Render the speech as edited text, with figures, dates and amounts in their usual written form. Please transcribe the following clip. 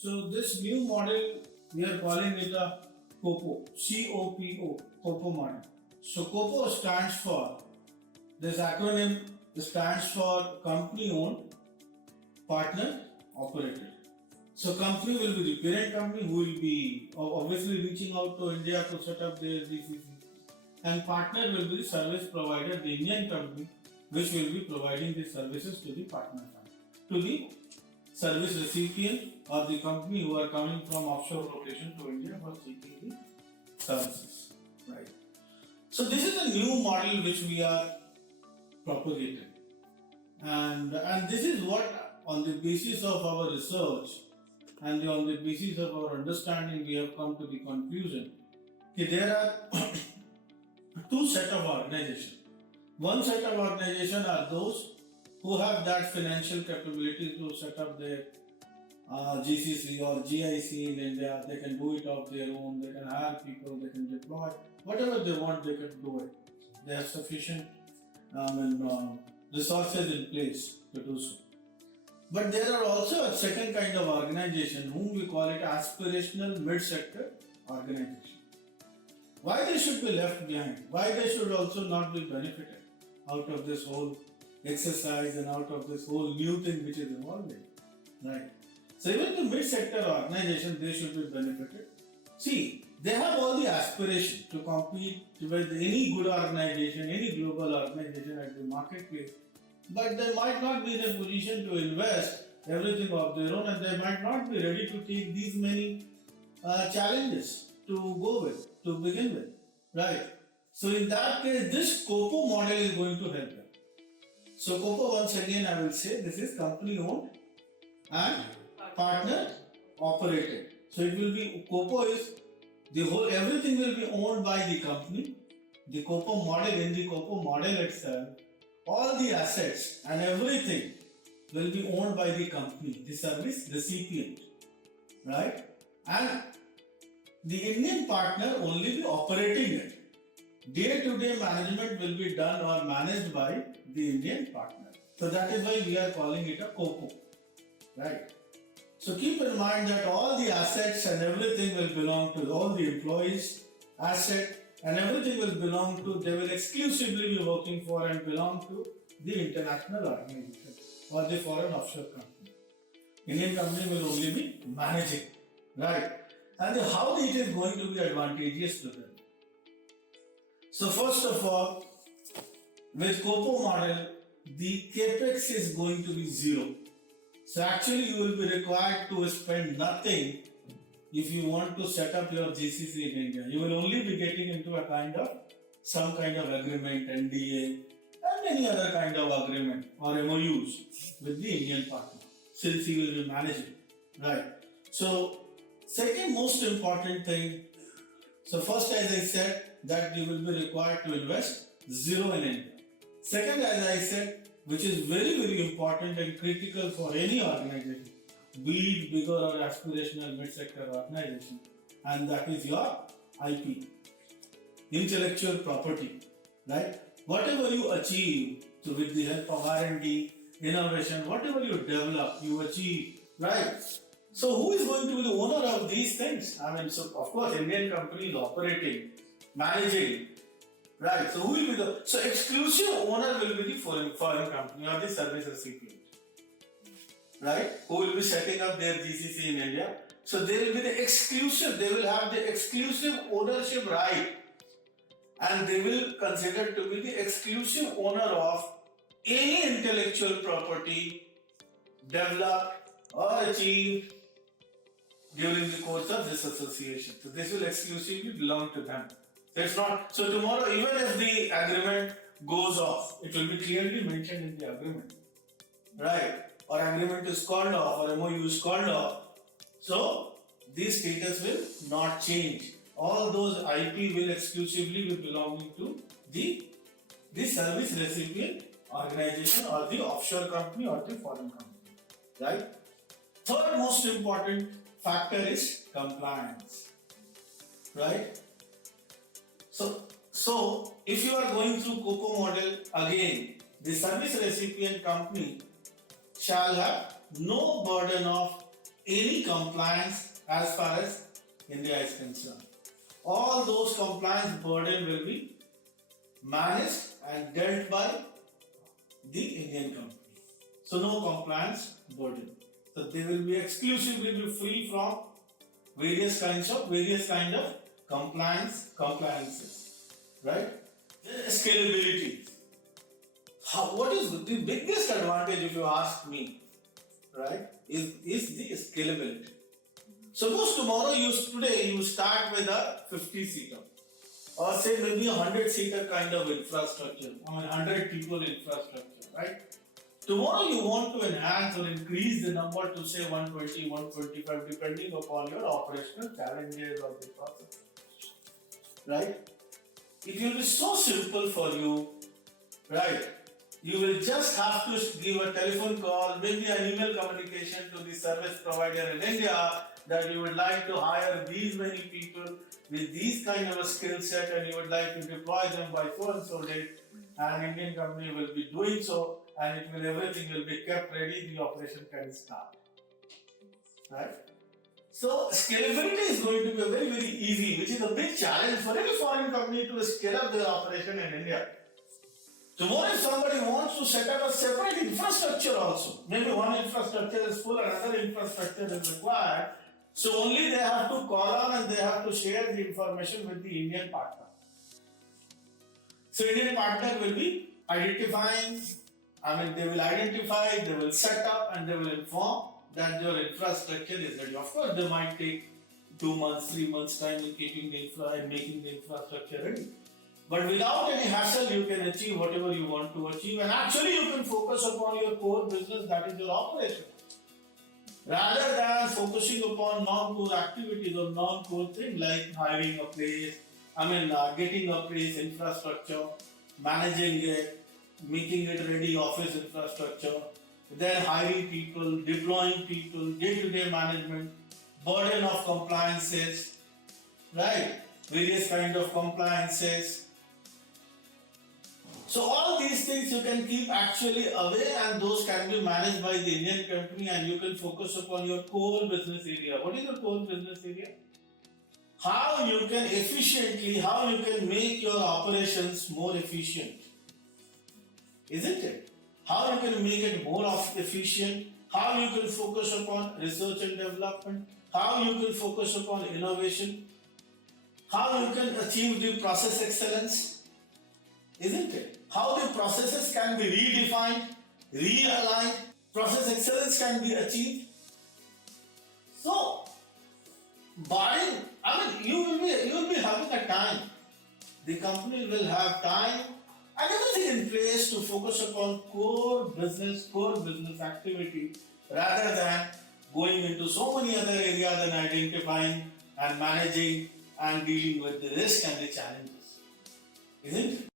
So this new model, we are calling it a COPO, COPO, COPO model. So COPO stands for, this acronym stands for company owned, partner operated. So company will be the parent company who will be obviously reaching out to India to set up their GCC, and partner will be the service provider, the Indian company, which will be providing the services to the partner company, to the service recipient or the company who are coming from offshore location to India for seeking the services. Right. So this is a new model which we are propagating, and this is what, on the basis of our research and on the basis of our understanding, we have come to the conclusion that there are two set of organizations. One set of organization are those who have that financial capability to set up their GCC or GIC in India. They can do it of their own, they can hire people, they can deploy, whatever they want, they can do it. They have sufficient resources in place to do so. But there are also a second kind of organization whom we call it aspirational mid-sector organization. Why they should be left behind? Why they should also not be benefited out of this whole exercise and out of this whole new thing which is evolving, right? So even the mid-sector organization, they should be benefited. See, they have all the aspiration to compete with any good organization, any global organization at the marketplace, but they might not be in a position to invest everything of their own, and they might not be ready to take these many challenges to go with, to begin with, right? So in that case, this COPO model is going to help them. So COPO, once again I will say, this is company owned and partner operated. So it will be, COPO is the whole, everything will be owned by the company. The COPO model, in the COPO model itself, all the assets and everything will be owned by the company, the service recipient, right? And the Indian partner only be operating it. Day-to-day management will be done or managed by the Indian partner. So that is why we are calling it a COPO, right? So keep in mind that all the assets and everything will belong to all the employees, asset and everything will belong to, they will exclusively be working for and belong to the international organization or the foreign offshore company. Indian company will only be managing, right? And how it is going to be advantageous to them. So first of all, with COPO model, the CapEx is going to be zero. So actually you will be required to spend nothing if you want to set up your GCC in India. You will only be getting into a kind of, some kind of agreement, NDA and any other kind of agreement or MOUs with the Indian partner, since he will be managing, right? So second most important thing, so first, as I said, that you will be required to invest zero in India. Second, as I said, which is very, very important and critical for any organization, be it bigger or aspirational mid-sector organization, and that is your IP, intellectual property, right? Whatever you achieve, so with the help of R&D, innovation, whatever you develop, you achieve, right? So who is going to be the owner of these things? I mean, so of course, Indian companies operating, managing, right? So who will be the, so exclusive owner will be the foreign company or the service recipient, right? Who will be setting up their GCC in India. So they will be the exclusive, they will have the exclusive ownership right, and they will consider to be the exclusive owner of any intellectual property developed or achieved during the course of this association. So this will exclusively belong to them. It's not, so tomorrow even if the agreement goes off, it will be clearly mentioned in the agreement, right? Or agreement is called off or MOU is called off. So this status will not change. All those IP will exclusively be belonging to the service recipient organization or the offshore company or the foreign company, right? Third most important factor is compliance, right? So if you are going through COPO model, again, the service recipient company shall have no burden of any compliance as far as India is concerned. All those compliance burden will be managed and dealt by the Indian company. So no compliance burden. So they will be exclusively be free from various kind of compliances, right? Then scalability. What is the biggest advantage, if you ask me, right? Is the scalability. Suppose tomorrow today you start with a 50-seater, or say maybe a 100-seater kind of infrastructure, 100 people infrastructure, right? Tomorrow you want to enhance or increase the number to say 120, 125, depending upon your operational challenges or the process, right? It will be so simple for you, right? You will just have to give a telephone call, maybe an email communication to the service provider in India that you would like to hire these many people with these kind of a skill set and you would like to deploy them by so and so date, and Indian company will be doing so, and everything will be kept ready, the operation can start. Right? So scalability is going to be very, very easy, which is a big challenge for any foreign company to scale up their operation in India. Tomorrow if somebody wants to set up a separate infrastructure also, maybe one infrastructure is full, another infrastructure is required, so only they have to call on and they have to share the information with the Indian partner. So Indian partner will be identifying, they will identify, they will set up and they will inform that your infrastructure is ready. Of course, they might take 2 months, 3 months time in keeping the making the infrastructure ready. But without any hassle, you can achieve whatever you want to achieve, and actually you can focus upon your core business, that is your operation. Rather than focusing upon non-core activities or non-core things like hiring a place, getting a place infrastructure, managing it, making it ready office infrastructure, then hiring people, deploying people, day-to-day management, burden of compliances, right? Various kind of compliances. So all these things you can keep actually away, and those can be managed by the Indian company, and you can focus upon your core business area. What is your core business area? How you can make your operations more efficient. Isn't it? How you can make it more efficient, how you can focus upon research and development, how you can focus upon innovation, how you can achieve the process excellence, isn't it? How the processes can be redefined, realigned, process excellence can be achieved. So, you will be having a time. The company will have time and everything in place to focus upon core business activity, rather than going into so many other areas and identifying and managing and dealing with the risk and the challenges. Isn't it?